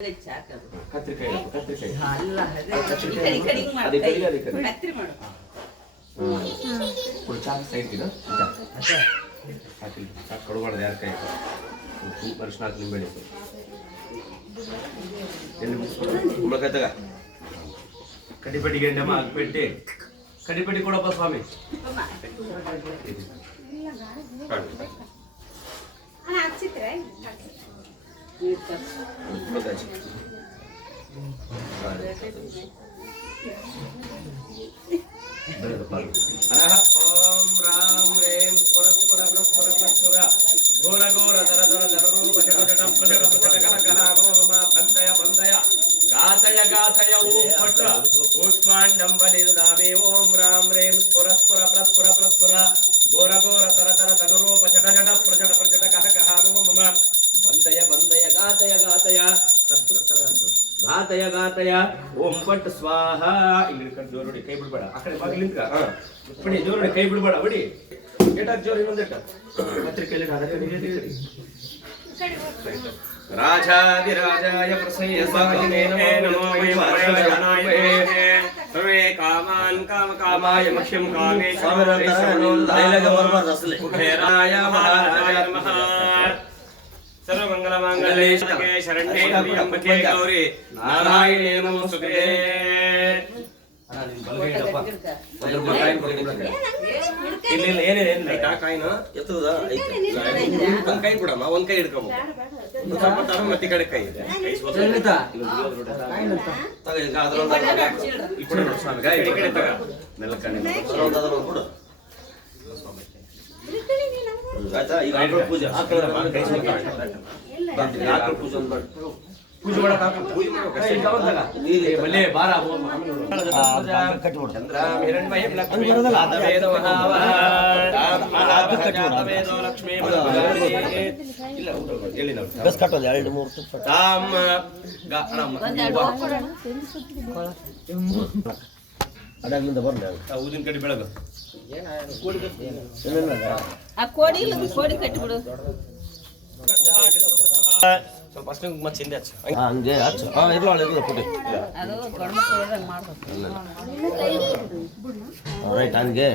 ಕತ್ರಿಕಾಯಿ ಕಡುಬಾರ್ದು ಯಾರ ಕೈ ವರ್ಷ ನಾಲ್ಕು ನಿಂಬೆ ಕುಂಬಳಕಾಯಿ ತಗ ಕಡಿಪಟ್ಟಿ ಗೆಂಡಮ್ಮ ಹಾಕ್ಬಿಟ್ಟು ಕಡಿಪಟ್ಟಿ ಕೊಡಪ್ಪ ಸ್ವಾಮಿ ಓಂ ರಾಮ್ ರೇಂ ಸ್ಫುರ ಸ್ಫುರ ಸ್ಫುರ ಸ್ಫುರ ಘೋರ ಘೋರ ದರ ದರ ದರೂಪ ಜಡ ಜಡ ಪ್ರಜಡ ಪ್ರಜಡ ಗಹ ಗಹ ಮಮ ಬಂದಯ ಬಂದಯ ಗಾತಯ ಗಾತಯ ಓಂ ಪಟ ಕೂಷ್ಮಾಂಡಂ ಬಲಿದಾಮಿ ಓಂ ರಾಮ್ ರೇಂ ಸ್ಫುರ ಸ್ಫುರ ಸ್ಫುರ ಸ್ಫುರ ಘೋರ ಘೋರ ದರ ದರ ದರೂಪ ಜಡ ಜಡ ಪ್ರಜಡ ಪ್ರಜಡ ಗಹ ಗಹ ಮಮ ಬಂದಯ ಬಂದಯ ಗಾತಯ ಗಾತಯ ಸತ್ಪುರ ಕರಗಂತ ಗಾತಯ ಗಾತಯ ಓಂ ಪಟ್ ಸ್ವಾಹ ಇಂಗ್ಲಿ ಕಟ್ ಜೋರಡಿ ಕೈ ಬಿಡಬೇಡ ಆ ಕಡೆ ಬಾಗಿಲು ನಿಂತ್ಕ ಬಿಡಿ ಜೋರಡಿ ಕೈ ಬಿಡಬೇಡ ಬಿಡಿ ಏಟಾಕ್ ಜೋರಿ ಇನ್ನೊಂದೇಟ ಪತ್ರಿಕೆಯಲ್ಲಿ ಹಾಕಿ ರಾಜಾದಿರಾಜಾಯ ಪ್ರಸಯ್ಯಸಾಯಿನೇ ನಮೋ ವೈವಾರಾಯಣಾಯ ಸರ್ವೇ ಕಾಮಾನ್ ಕಾಮಕಾಮಾಯ ಮಹ್ಯಂ ಕಾಮೇಶಾಯ ಡೈಲಾಗ್ ಬರಬಾರದು ಅಸಲಿ ಕುಬೇರಾಯ ಮಹಾರಾಜಾಯ ನಮಃ ಸರ್ವಮಂಗಲಮಾಂಗಲ್ಯೇ ಶಿವೆ ಶರಣ್ಯೇ ತ್ರ್ಯಂಬಕೆ ಗೌರಿ ನಾರಾಯಣೇ ನಮೋಸ್ತುತೇ ಅಣ್ಣ ನಿನ್ನ ಬಲಗೈ ಇಡಪ್ಪ ಒಂದು ರೂಪಾಯಿ ಕೊಡ್ತೀನಿ ಇಲ್ಲ ಏನೇನು ಐತಾ ಕಾಯಿನ ಎತ್ತುದಾ ಐತಾ ಒಂದು ಕೈ ಬಿಡಮ್ಮ ಒಂದು ಕೈ ಹಿಡ್ಕೊಂಬ ಒಂದು ಸ್ವಲ್ಪ ತರ ಮತ್ತೆ ಕಡೆ ಕೈ ಇದೆ ಕೈ ಸ್ವತಃ ತಗ ಈಗ ಅದರೊಂದು ಇಪ್ಪಡು ನೋಡಿ ಸ್ವಾಮಿ ಗಾಯ ಈ ಕಡೆ ತಗ ನೆಲಕಣ್ಣೆ ಅದರೊಂದು ಕೊಡು ಆಯ್ತಾ ಈಗ ಆಕಳ ಪೂಜೆ ಕೈ ಸ್ವತಃ ಆಕಳ ಪೂಜೆ ಒಂದು ಮಾಡಿ ಪೂಜೆ ಮಾಡಕ ಪೂಜೆ ಮಾಡಕ ಈಗ ಬಂದಾಗ ನೀಲಿ ಬಲೆ ಬಾರ ಕಟ್ಟಿಬಿಡು ಚಂದ್ರ ಹಿರಣ್ಮಯ ಲಕ್ಷ್ಮೀ ವೇದ ಮಹಾವ ವೇದ ಲಕ್ಷ್ಮೀ ಇಲ್ಲ ಹೇಳಿ ನಾವು ಬಸ್ ಕಟ್ಟೋದು 2 3 ತಾಮ ಅಡಗ್ಲಿಂದ ಬರ್ಲಿ ಊದಿನ ಕಡೆ ಬೆಳಗ ಆ ಕೋಡಿ ಇಲ್ಲ ಕೋಡಿ ಕಟ್ಟಿಬಿಡು ಸ್ವಲ್ಪ ಅಷ್ಟೇ ಮತ್ತೆ ಹಿಂದೆ ಹಚ್ಚು ಹಂಗೆ ಹಚ್ಚು ಹಾಂ ಇರ್ಲ ಪುಟಿ ಅದು ಗಡ್ಮಕ್ಕೋದಂಗೆ ಮಾಡ್ಬೇಕು ರೈಟ್ ಹಂಗೆ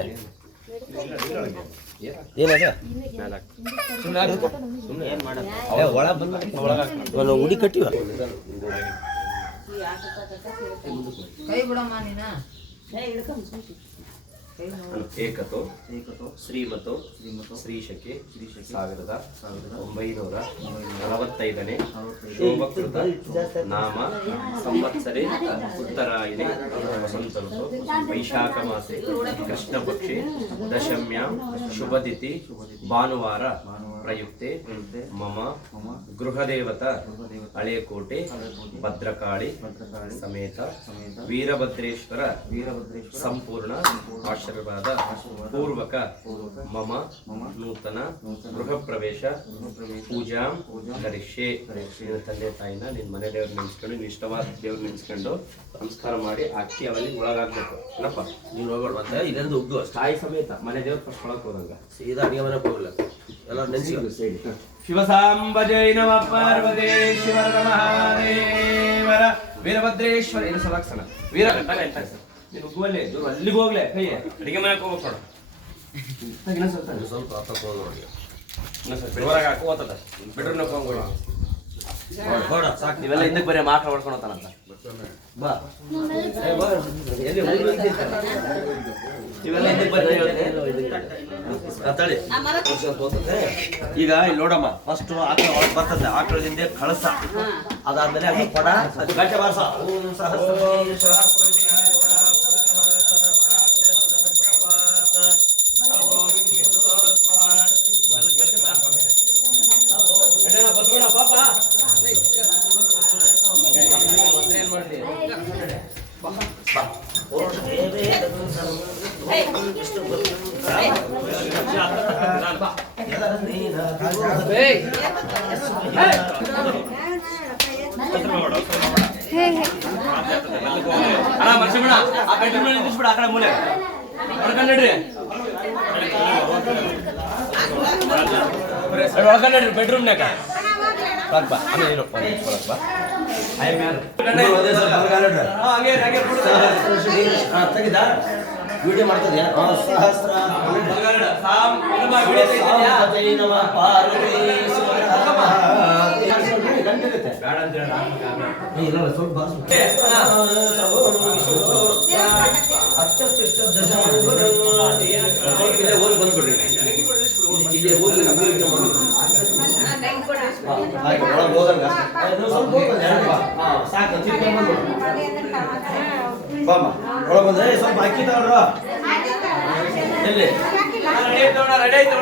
ಏನದ ಸುಮ್ಮನೆ ಏನು ಮಾಡ ಒಳ ಬಂದ ಉಡಿ ಕಟ್ಟಿವ ಕೈ ಬಿಡಮ್ಮ ನೀನು ಏಕತೋ ಶ್ರೀಮತೋ ಶ್ರೀಶಕೆ 1945ನೇ ಶೋಭಕೃತ ನಾಮ ಸಂವತ್ಸರೆ ಉತ್ತರಾಯಣೆ ವಸಂತ ಋತು ವೈಶಾಖ ಮಾಸೆ ಕೃಷ್ಣ ಪಕ್ಷೆ ದಶಮ್ಯಾಂ ಶುಭದಿತಿ ಭಾನುವಾರ ಪ್ರಯುಕ್ತೆ ಮಮ ಗೃಹದೇವತ ಹಳೇಕೋಟೆ ಭದ್ರಕಾಳಿ ಸಮೇತ ವೀರಭದ್ರೇಶ್ವರ ಸಂಪೂರ್ಣ ಆಶೀರ್ವಾದ ಪೂರ್ವಕ ಮಮ ನೂತನ ಗೃಹ ಪ್ರವೇಶ ಪೂಜಾ ಕರಿಷ್ಯೆ. ನಿನ್ನ ತಂದೆ ತಾಯಿನ ನಿನ್ನ ಮನೆ ದೇವ್ರು ನೆನೆಸ್ಕೊಂಡು ನಿನ್ನ ಇಷ್ಟವಾದ ದೇವ್ರು ನೆನೆಸ್ಕೊಂಡು ನಮಸ್ಕಾರ ಮಾಡಿ ಅಕ್ಕಿ ಅವಲ್ಲಿ ಒಳಗಾಗ್ಬೇಕು ಏನಪ್ಪ ನೀವು ಹೋಗ್ಬೇಡ ಮತ್ತೆ ಇಲ್ಲಿಂದ ಉಗ್ಗು ತಾಯಿ ಸಮೇತ ಮನೆ ದೇವ್ರು ಫಸ್ಟ್ ಒಳಗೆ ಹೋದಂಗ ಸೀದಾ ಅಡಿಗೆ ಮನೆಗೆ ಹೋಗಲ್ಲ ಎಲ್ಲ ನೆನೆಸಿ ಶಿವಸಾಂಬಜೈ ನಮಃ ಪಾರ್ವತೇಶ್ವರ ಮಹಾದೇವರ ವೀರಭದ್ರೇಶ್ವರ ಏನು ಸಲಕ್ಷಣ ವೀರ ನೀನು ಉಗ್ಗುವಲ್ಲೇ ದೂರ ಅಲ್ಲಿಗೆ ಹೋಗ್ಲೆ ಕೈ ಅಡಿಗೆ ಮನೆಗೆ ಹೋಗ್ಬೇಕು ಸ್ವಲ್ಪ ಹತ್ತಕ್ಕೆ ಹೋಗೋಣ ಹೊರಗೆ ಹಾಕೋತದ ಬೆಡ್ರೂಮ್ನಾಗ ಹೋಗೋಣ ಹೊಡ ಸಾಕು ನೀವೆಲ್ಲ ಹಿಂದಕ್ಕೆ ಬರೀ ಮಾತ್ರ ಹೊಡ್ಕೊಂಡು ಹೋಗ್ತಾನಂತ ಬಾ ಎಲ್ಲಿ ನೀವೆಲ್ಲ ಹಿಂದಕ್ಕೆ ಬರೀ ತಳಿ ಈಗ ಇಲ್ಲಿ ನೋಡಮ್ಮ ಫಸ್ಟ್ ಆಕಳ ಒಳಗೆ ಬರ್ತದೆ ಆಕಳದಿಂದ ಕಳಸ ಅದಾದ್ಮೇಲೆ ಅದು ಕೊಡ ಅದು ಗಂಟೆ ಬಾರ್ಸ ಓಂ ಸಹಸ್ರ ಬೆಡ್ರೂಮ್ನಾಗ ಬಾ ಆಮೇಲೆ ತೆಗಿದ ವಿಡಿಯೋ ಮಾಡ್ತದ್ಯಾ ಸಹಸ್ರ ನಮ ಪಾರ್ವತಿ ಇಲ್ಲ ಸ್ವಲ್ಪ ಓದಿ ಬಂದ್ಬಿಡ್ರಿ ಇಲ್ಲಿ ಓದಿ ಹೋದಂಗ ಸ್ವಲ್ಪ ಸಾಕು ಬಾಮ್ಮ ಒಳಗೆ ಬಂದ್ರೆ ಸ್ವಲ್ಪ ಅಕ್ಕಿ ತಗೊಳ್ರ ಎಲ್ಲಿ ರೆಡಿ ಆಯ್ತು